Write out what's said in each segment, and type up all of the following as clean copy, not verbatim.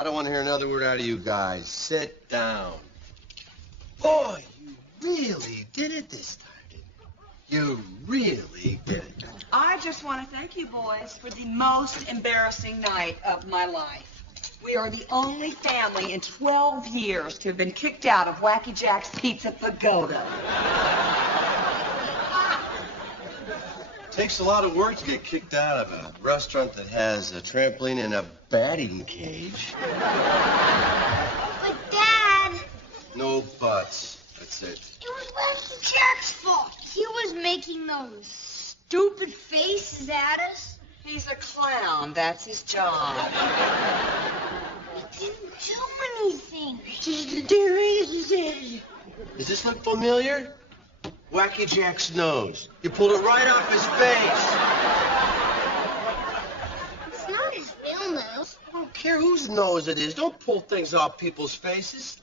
I don't want to hear another word out of you guys. Sit down. Boy, you really did it this time, didn't you? You really did it. I just want to thank you boys for the most embarrassing night of my life. We are the only family in 12 years to have been kicked out of Wacky Jack's Pizza Pagoda. Takes a lot of work to get kicked out of a restaurant that has a trampoline and a batting cage. But, Dad... No buts. That's it. It was Wacky Jack's fault. He was making those stupid faces at us. He's a clown. That's his job. He didn't do anything. Does this look familiar? Wacky Jack's nose. You pulled it right off his face. It's not his real nose. I don't care whose nose it is. Don't pull things off people's faces.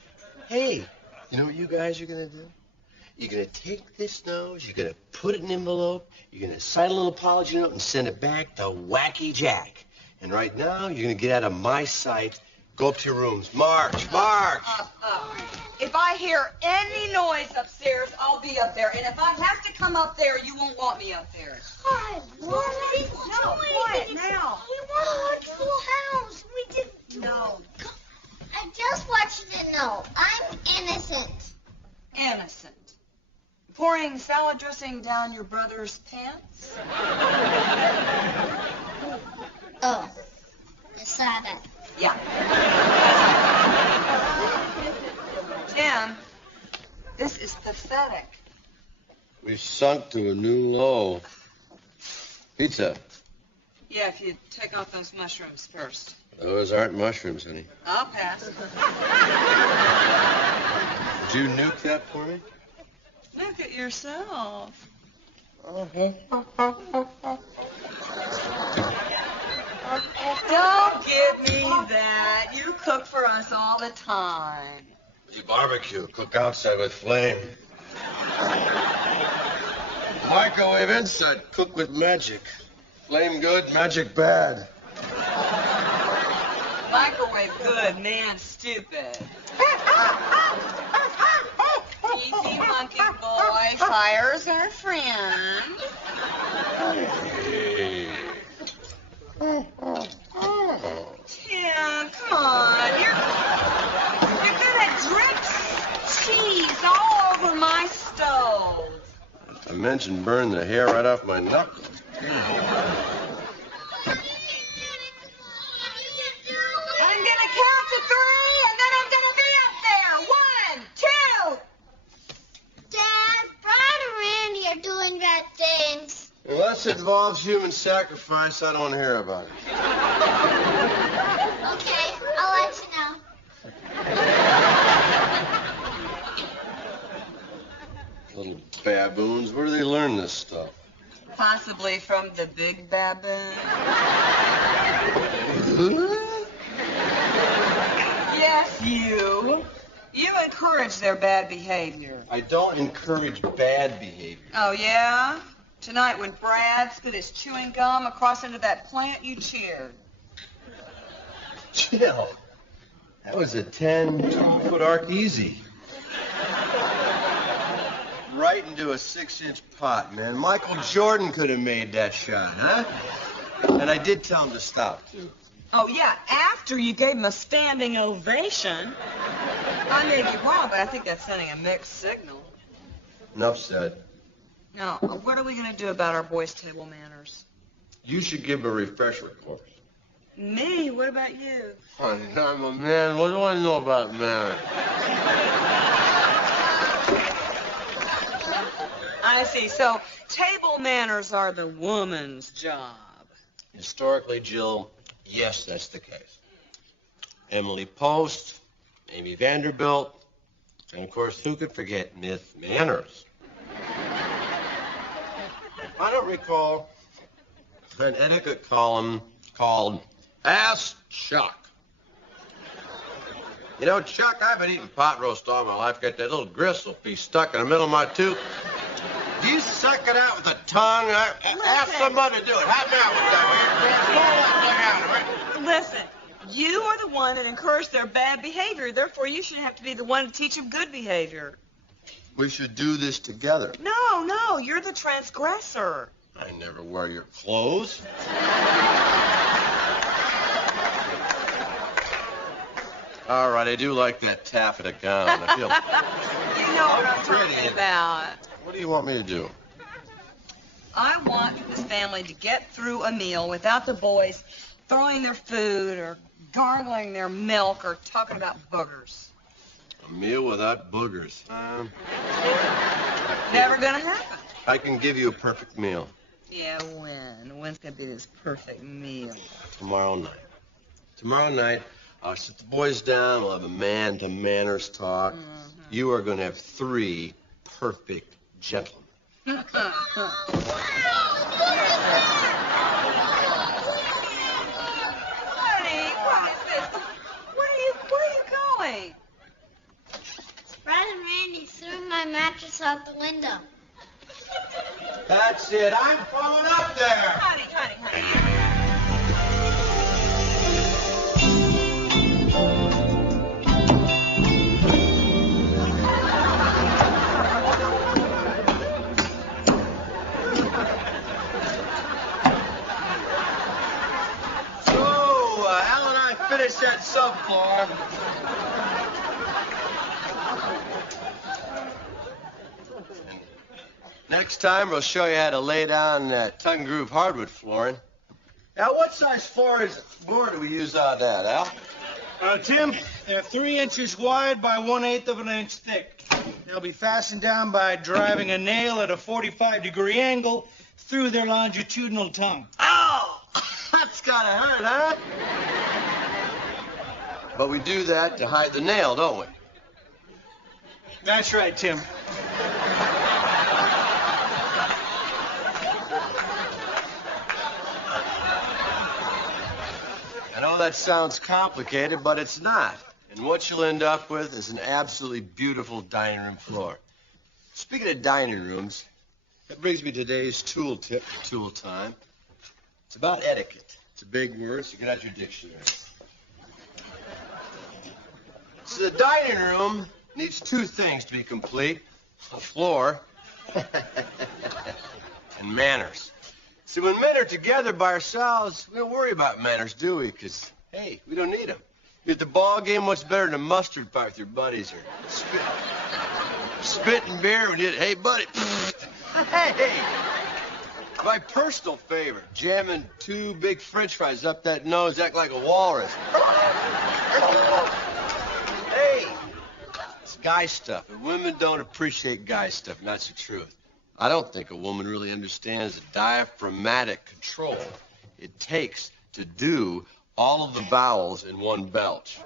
Hey, you know what you guys are going to do? You're going to take this nose, you're going to put it in an envelope, you're going to sign a little apology note and send it back to Wacky Jack. And right now, you're going to get out of my sight, go up to your rooms. March. If I hear any noise upstairs, I'll be up there. And if I have to come up there, you won't want me up there. God, what? We didn't No, do quiet anything. now. We want to watch Full House. We didn't. No. I just want you to know, I'm innocent. Innocent. Pouring salad dressing down your brother's pants? Oh, I saw that. Yeah. Tim, this is pathetic. We've sunk to a new low. Pizza. Yeah, if you take off those mushrooms first. Those aren't mushrooms, honey. I'll pass. Did you nuke that for me? Look at yourself. Don't give me that. You cook for us all the time. You barbecue, cook outside with flame. Microwave inside, cook with magic. Flame good, magic bad. Microwave good, man stupid. Easy monkey boy fires our friend. Hey. Tim, come on. You're gonna drip cheese all over my stove. I mentioned burn the hair right off my knuckles. I'm gonna count to 3 and then I'm gonna be up there. 1, 2. Dad, Brad and Randy are doing bad things. Unless it involves human sacrifice, I don't want to hear about it. Okay, I'll let you know. Little baboons, where do they learn this stuff? Possibly from the big baboon. Yes, you. You encourage their bad behavior. I don't encourage bad behavior. Oh, yeah? Tonight when Brad spit his chewing gum across into that plant, you cheered. Jill, that was a 10-foot arc easy. Right into a 6-inch pot, man. Michael Jordan could have made that shot, huh? And I did tell him to stop, too. Oh, yeah, after you gave him a standing ovation. I may be wrong, but I think that's sending a mixed signal. Enough said. Now, what are we going to do about our boys' table manners? You should give a refresher course. Me? What about you? Honey, I'm a man. What do I know about manners? I see. So, table manners are the woman's job. Historically, Jill, yes, that's the case. Emily Post, Amy Vanderbilt, and of course, who could forget Miss Manners? I don't recall an etiquette column called Ask Chuck. You know, Chuck, I've been eating pot roast all my life. Got that little gristle piece stuck in the middle of my tooth. Do you suck it out with a tongue? Ask somebody to do it. Help me out with that. Listen, You are the one that encouraged their bad behavior. Therefore, you should have to be the one to teach them good behavior. We should do this together. No, you're the transgressor. I never wear your clothes. All right, I do like that taffeta gown. I feel... You know what I'm talking about. What do you want me to do? I want this family to get through a meal without the boys throwing their food or gargling their milk or talking about boogers. A meal without boogers. Never gonna happen. I can give you a perfect meal. Yeah, when? When's gonna be this perfect meal? Tomorrow night. Tomorrow night, I'll sit the boys down. We'll have a man-to-manners talk. Mm-hmm. You are going to have 3 perfect gentlemen. Honey, what is this? Where are you going? Brad and Randy threw my mattress out the window. That's it. I'm going up there. Honey. So, Al and I finished that subfloor. Next time, we'll show you how to lay down tongue groove hardwood flooring. Al, what size floor do we use on that, Al? Tim, they're 3 inches wide by 1/8 of an inch thick. They'll be fastened down by driving a nail at a 45-degree angle through their longitudinal tongue. Ow! That's gotta hurt, huh? But we do that to hide the nail, don't we? That's right, Tim. I know that sounds complicated, but it's not. And what you'll end up with is an absolutely beautiful dining room floor. Speaking of dining rooms, that brings me to today's tool tip for tool time. It's about etiquette. It's a big word, so get out your dictionary. So the dining room needs 2 things to be complete: a floor and manners. See, when men are together by ourselves, we don't worry about manners, do we? Because, hey, we don't need them. At the ball game, what's better than a mustard fight with your buddies or spitting beer when you hey, buddy. Hey! My personal favorite, jamming 2 big French fries up that nose, act like a walrus. Hey! It's guy stuff. And women don't appreciate guy stuff, and that's the truth. I don't think a woman really understands the diaphragmatic control it takes to do all of the vowels in one belch.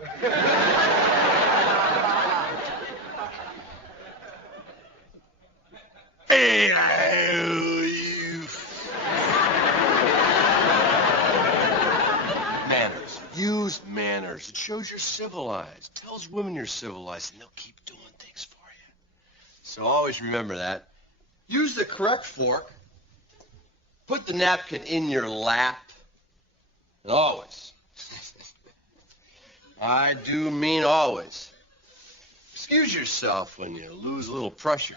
Manners. Use manners. It shows you're civilized. Tells women you're civilized, and they'll keep doing things for you. So always remember that. Use the correct fork. Put the napkin in your lap. And always. I do mean always. Excuse yourself when you lose a little pressure.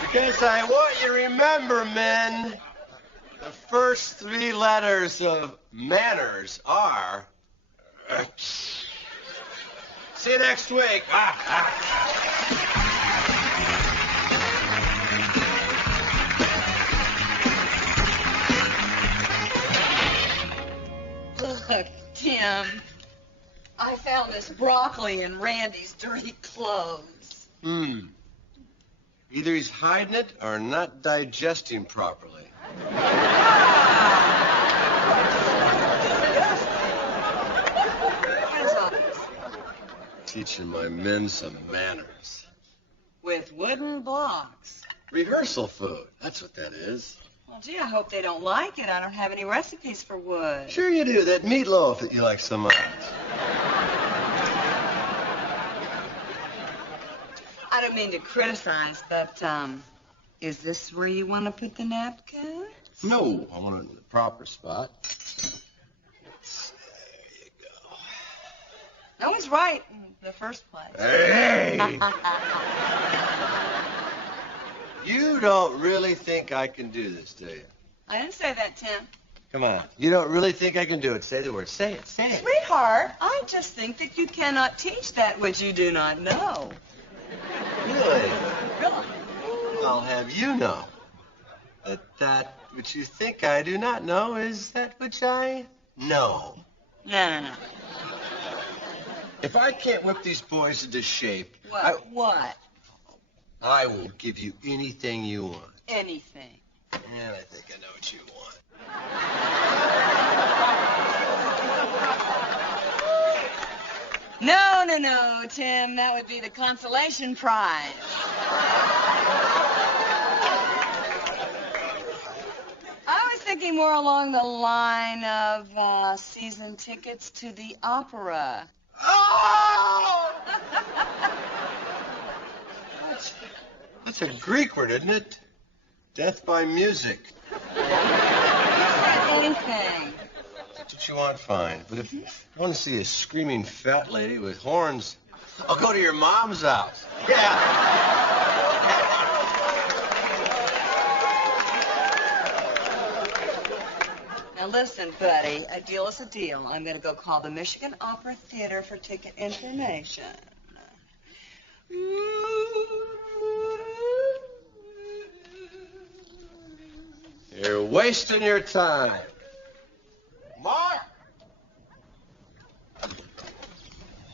Because I want you to remember, men, the first 3 letters of manners are... See you next week. Look, Tim, I found this broccoli in Randy's dirty clothes. Either he's hiding it or not digesting properly. Teaching my men some manners. With wooden blocks. Rehearsal food. That's what that is. Well, gee, I hope they don't like it. I don't have any recipes for wood. Sure you do. That meatloaf that you like so much. I don't mean to criticize, but, is this where you want to put the napkin? No, I want it in the proper spot. always right in the first place. Hey! You don't really think I can do this, do you? I didn't say that, Tim. Come on. You don't really think I can do it. Say the word. Say it. Say it. Sweetheart, I just think that you cannot teach that which you do not know. Really? Really? I'll have you know that which you think I do not know is that which I know. No. If I can't whip these boys into shape, What? I will give you anything you want. Anything. And I think I know what you want. No, Tim. That would be the consolation prize. I was thinking more along the line of season tickets to the opera. Oh! That's a Greek word, isn't it? Death by music. Anything. That's what you want, fine. But if you want to see a screaming fat lady with horns, I'll go to your mom's house. Yeah. Now listen, buddy, a deal is a deal. I'm going to go call the Michigan Opera Theater for ticket information. You're wasting your time. Mark!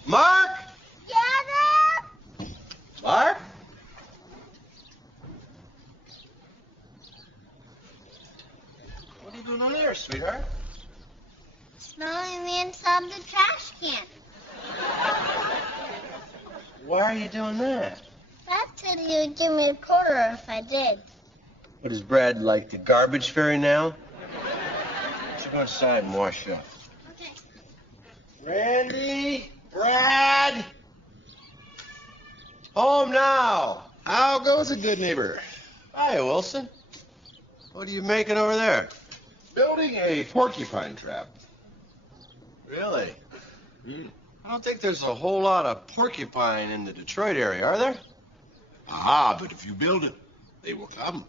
Mark! Yeah, Dad? Mark? What are you doing over there, sweetheart? Smelling the inside of the trash can. Why are you doing that? Dad said he would give me a quarter if I did. What, is Brad like the garbage fairy now? Let's go inside and wash up. Okay. Randy? Brad? Home now. How goes it, good neighbor? Hi, Wilson. What are you making over there? Building a porcupine trap. Really? I don't think there's a whole lot of porcupine in the Detroit area, are there? Ah, but if you build it, they will come.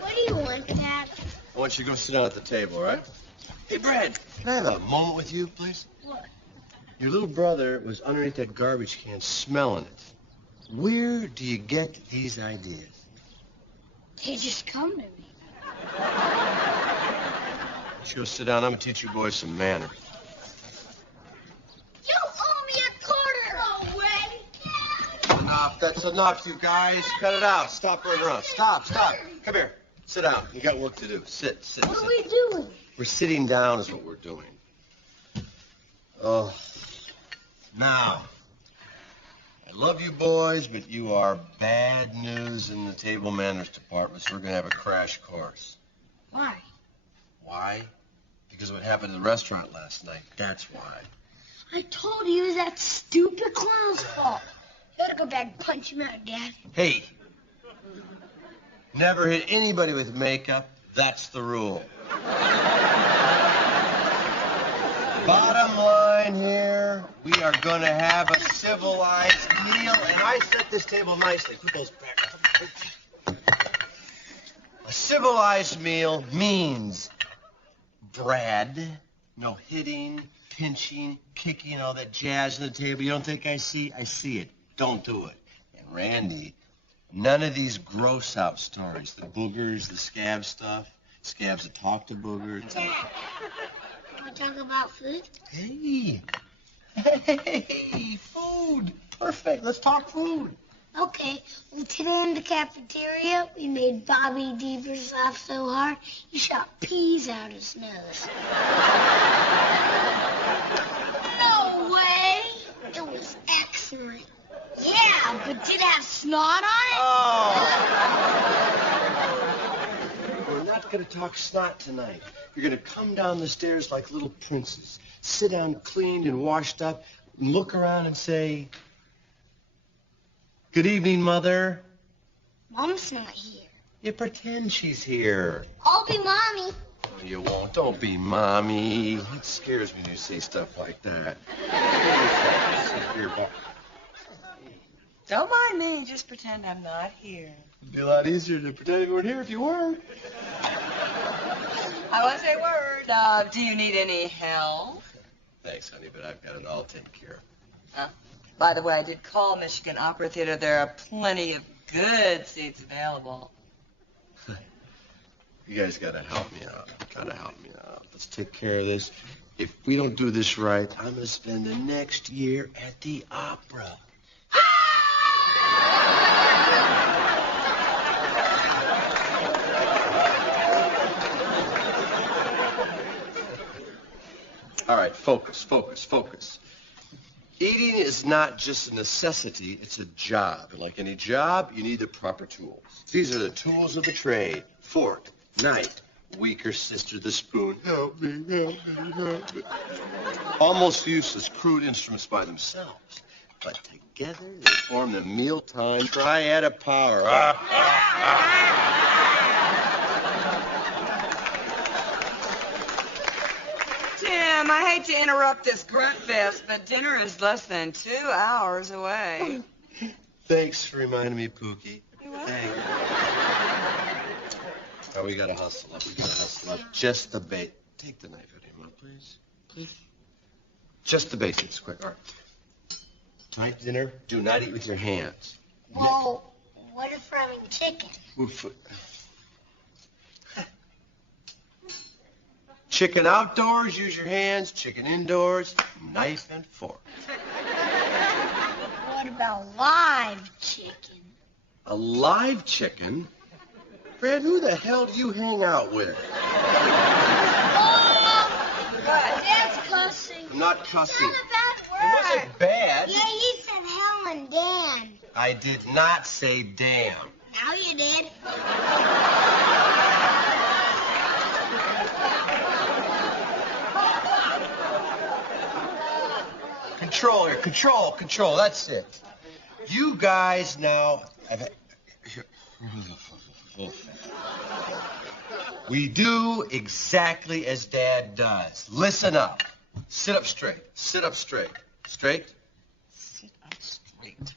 What do you want, Dad? I want you to go sit down at the table, all right? Hey, Brad, can I have a moment with you, please? What? Your little brother was underneath that garbage can smelling it. Where do you get these ideas? They just come to me. You go sit down. I'm going to teach you boys some manners. You owe me a quarter! No way! Enough. That's enough, you guys. Cut it out. Stop running around. Stop. Come here. Sit down. You got work to do. Sit. What are we doing? We're sitting down is what we're doing. Oh. Now, I love you boys, but you are bad news in the table manners department, so we're going to have a crash course. Why? Why? Because of what happened in the restaurant last night. That's why. I told you it was that stupid clown's fault. You gotta go back and punch him out, Dad. Hey, never hit anybody with makeup. That's the rule. Bottom line here, we are going to have a civilized meal, and I set this table nicely. Put those back. A civilized meal means, Brad, no hitting, pinching, kicking, all that jazz on the table. You don't think I see? I see it. Don't do it. And Randy, none of these gross out stories. The boogers, the scab stuff, scabs that talk to boogers. Dad, want to talk about food? Hey, food. Perfect. Let's talk food. Okay. Well, today in the cafeteria, we made Bobby Devers laugh so hard, he shot peas out his nose. No way! It was excellent. Yeah, but did it have snot on it? Oh. We're not going to talk snot tonight. You're going to come down the stairs like little princes, sit down cleaned and washed up, and look around and say, "Good evening, Mother." Mom's not here. You pretend she's here. I'll be Mommy. you won't. Don't be mommy. It scares me when you say stuff like that. Don't mind me. Just pretend I'm not here. It'd be a lot easier to pretend you weren't here if you were. I won't say a word. Do you need any help? Thanks, honey, but I've got it all taken care of. By the way, I did call Michigan Opera Theater. There are plenty of good seats available. You guys gotta help me out. Let's take care of this. If we don't do this right, I'm gonna spend the next year at the opera. All right, focus. Eating is not just a necessity, it's a job. And like any job, you need the proper tools. These are the tools of the trade. Fork, knife, weaker sister, the spoon. Help me. Almost useless, crude instruments by themselves. But together, they form the mealtime triad of power. Tim, I hate to interrupt this grunt fest, but dinner is less than 2 hours away. Thanks for reminding me, Pookie. You're welcome. Oh, we gotta hustle up. Just the bait. Take the knife out of him, please. Just the basics, quick. All right. Tonight's dinner, do not eat with your hands. Well, what if we're having chicken? Chicken outdoors, use your hands. Chicken indoors, knife and fork. What about live chicken? A live chicken? Fred, who the hell do you hang out with? Dad's cussing. I'm not cussing. It's not a bad word. It wasn't bad. Yeah, you said hell and Dan. I did not say damn. Now you did. Control. That's it. You guys now. We do exactly as Dad does. Listen up. Sit up straight. Straight. Sit up straight.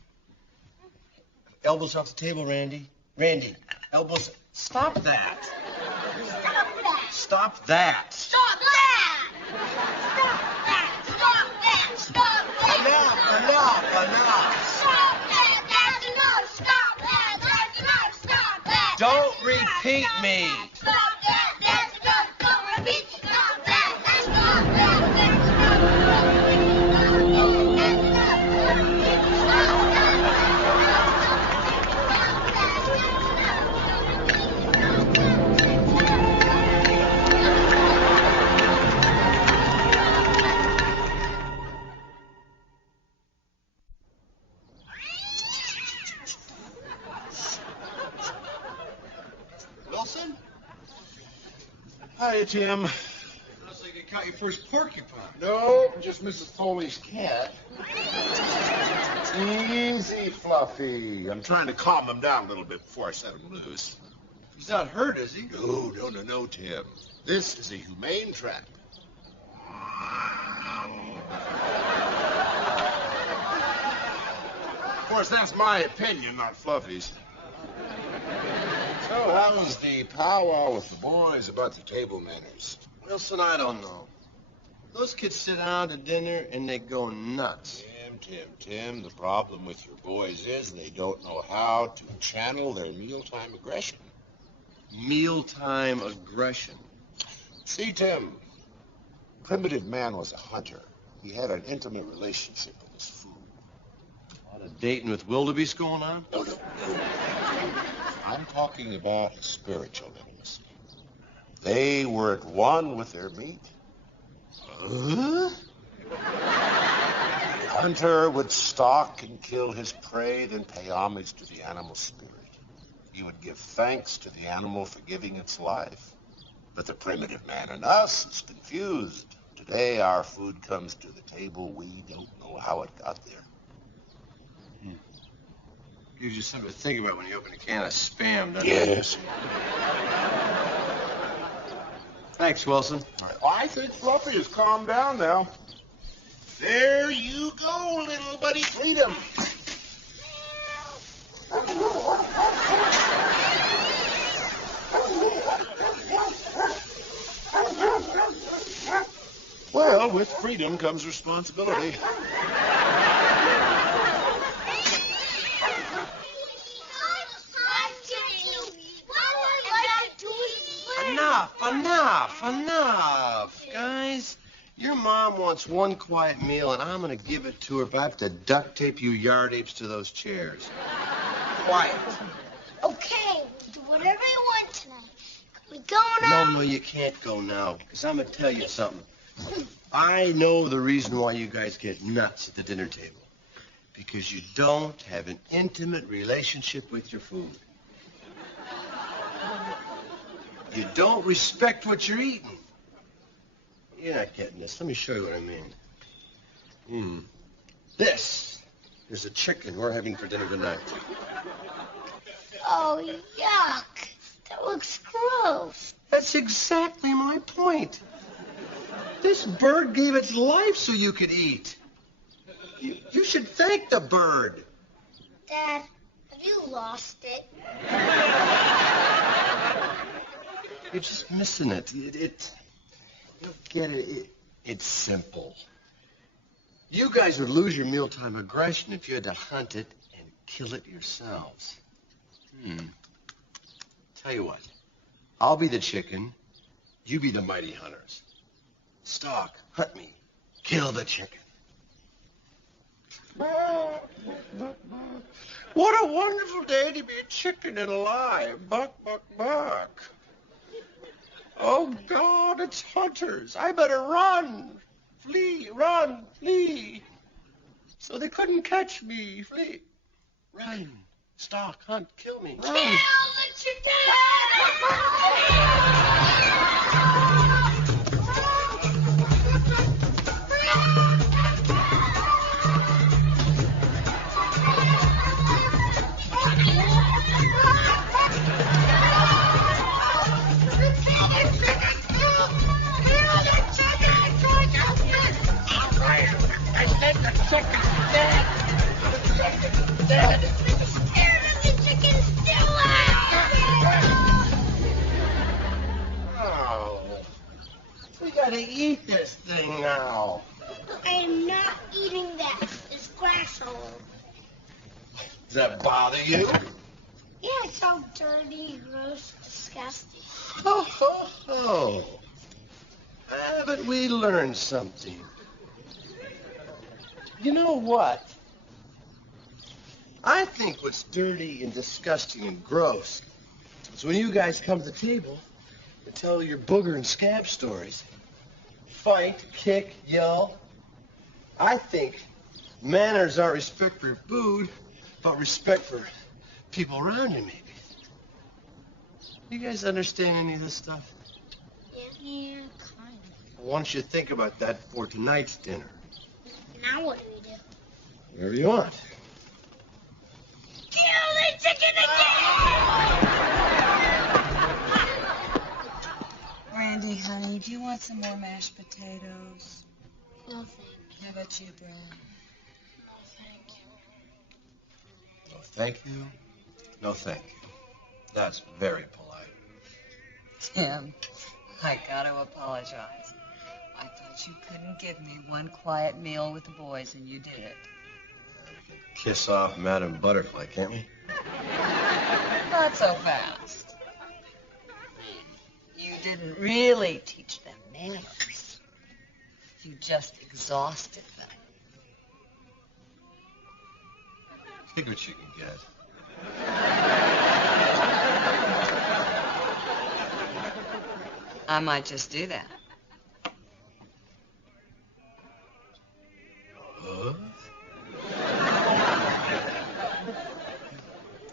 Elbows off the table, Randy. Elbows. Stop that. Stop that. Enough. Stop that. That's enough. Stop that. That's enough. Stop that. Don't repeat me. Stop that. That's enough. Don't repeat. Stop that. That's enough. That's enough. Wilson? Hiya, Tim. Looks like you caught your first porcupine. No, just Mrs. Foley's cat. Easy, Fluffy. I'm trying to calm him down a little bit before I set him loose. He's not hurt, is he? No, Tim. This is a humane trap. Of course, that's my opinion, not Fluffy's. So, how was the powwow with the boys about the table manners? Wilson, I don't know. Those kids sit down to dinner and they go nuts. Tim, the problem with your boys is they don't know how to channel their mealtime aggression. Mealtime aggression. See, Tim, primitive man was a hunter. He had an intimate relationship with his food. A lot of dating with wildebeest going on? No. I'm talking about his spiritual intimacy. They were at one with their meat. Huh? The hunter would stalk and kill his prey, then pay homage to the animal spirit. He would give thanks to the animal for giving its life. But the primitive man in us is confused. Today, our food comes to the table. We don't know how it got there. Gives you something to think about when you open a can of Spam, doesn't it? Yes. Thanks, Wilson. I think Fluffy has calmed down now. There you go, little buddy Freedom. Well, with freedom comes responsibility. Enough, guys. Your mom wants one quiet meal, and I'm going to give it to her if I have to duct tape you yard apes to those chairs. Quiet. Okay, we'll do whatever you want tonight. Can we go now? No, you can't go now, because I'm going to tell you something. I know the reason why you guys get nuts at the dinner table. Because you don't have an intimate relationship with your food. You don't respect what you're eating. You're not getting this. Let me show you what I mean. This is a chicken we're having for dinner tonight. Oh, yuck. That looks gross. That's exactly my point. This bird gave its life so you could eat. You should thank the bird. Dad, have you lost it? You're just missing it. You don't get it. It's simple. You guys would lose your mealtime aggression if you had to hunt it and kill it yourselves. Tell you what. I'll be the chicken. You be the mighty hunters. Stalk, hunt me. Kill the chicken. What a wonderful day to be a chicken and alive. Buck, buck, buck. Oh, God, it's hunters. I better run. Flee, run, flee. So they couldn't catch me. Flee. Run. Stalk, hunt, kill me. Run. Kill the chicken! We gotta eat this thing now. I am not eating that. It's grass all over. Does that bother you? Yeah, it's all dirty, gross, disgusting. Ho, ho, ho. Haven't we learned something? You know what? I think what's dirty and disgusting and gross is when you guys come to the table and tell your booger and scab stories. Fight, kick, yell. I think manners aren't respect for food, but respect for people around you, maybe. You guys understand any of this stuff? Yeah, kind of. Why don't you think about that for tonight's dinner? Now what do we do? Whatever you want. Kill the chicken again! Randy, honey, do you want some more mashed potatoes? No, thank you. How about you, Brian? No, thank you. No, thank you. No, thank you. That's very polite. Tim, I gotta apologize. I thought you couldn't give me one quiet meal with the boys, and you did it. Kiss off Madam Butterfly, can't we? Not so fast. You didn't really teach them manners. You just exhausted them. Take what you can get. I might just do that. Huh?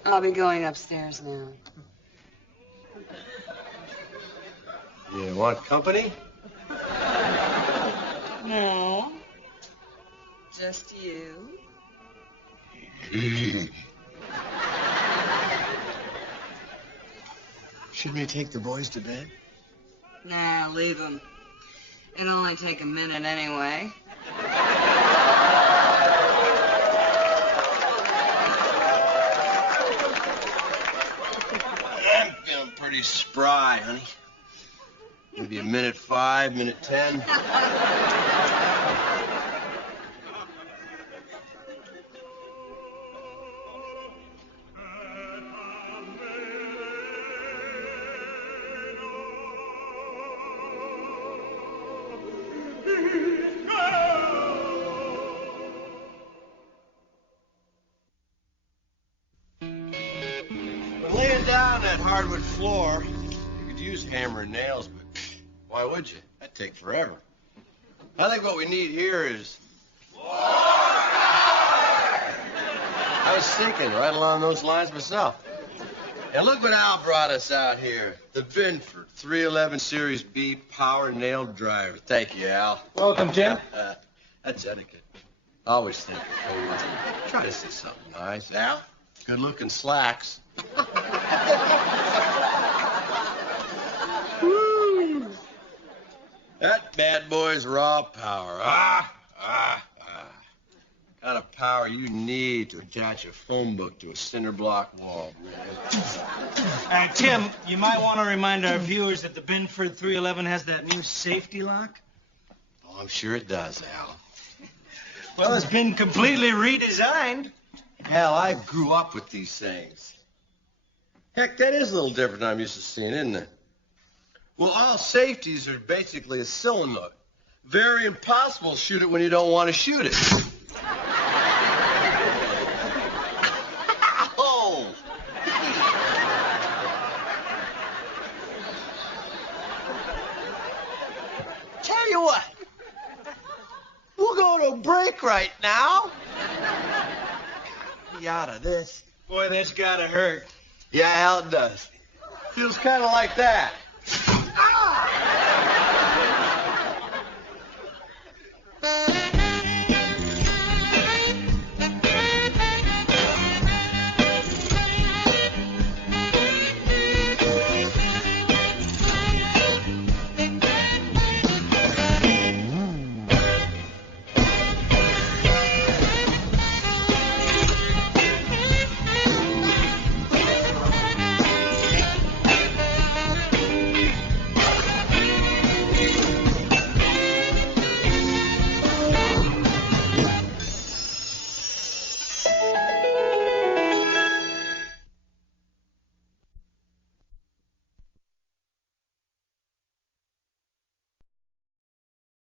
I'll be going upstairs now. You want company? No. Just you. Should we take the boys to bed? Nah, leave him. It'll only take a minute anyway. I'm feeling pretty spry, honey. Maybe a minute 5, minute 10. Laying down that hardwood floor, you could use hammer and nails, but why would you? That'd take forever. I think what we need here is... I was thinking right along those lines myself. And look what Al brought us out here. The Binford 311 Series B Power Nail Driver. Thank you, Al. Welcome, Tim. That's etiquette. Always think forward. Try to say something nice. Al, good-looking slacks. Woo. That bad boy's raw power. Kind of power you need to attach a phone book to a cinder block wall. Tim, you might want to remind our viewers that the Binford 311 has that new safety lock. Oh, I'm sure it does, Al. Well, it's been completely redesigned. Hell, I grew up with these things. Heck, that is a little different than I'm used to seeing, isn't it? Well, all safeties are basically a cylinder. Very impossible to shoot it when you don't want to shoot it. Oh! Tell you what, we'll go to a break right now. Be out of this. Boy, that's gotta hurt. Yeah, Al, it does. Feels kind of like that.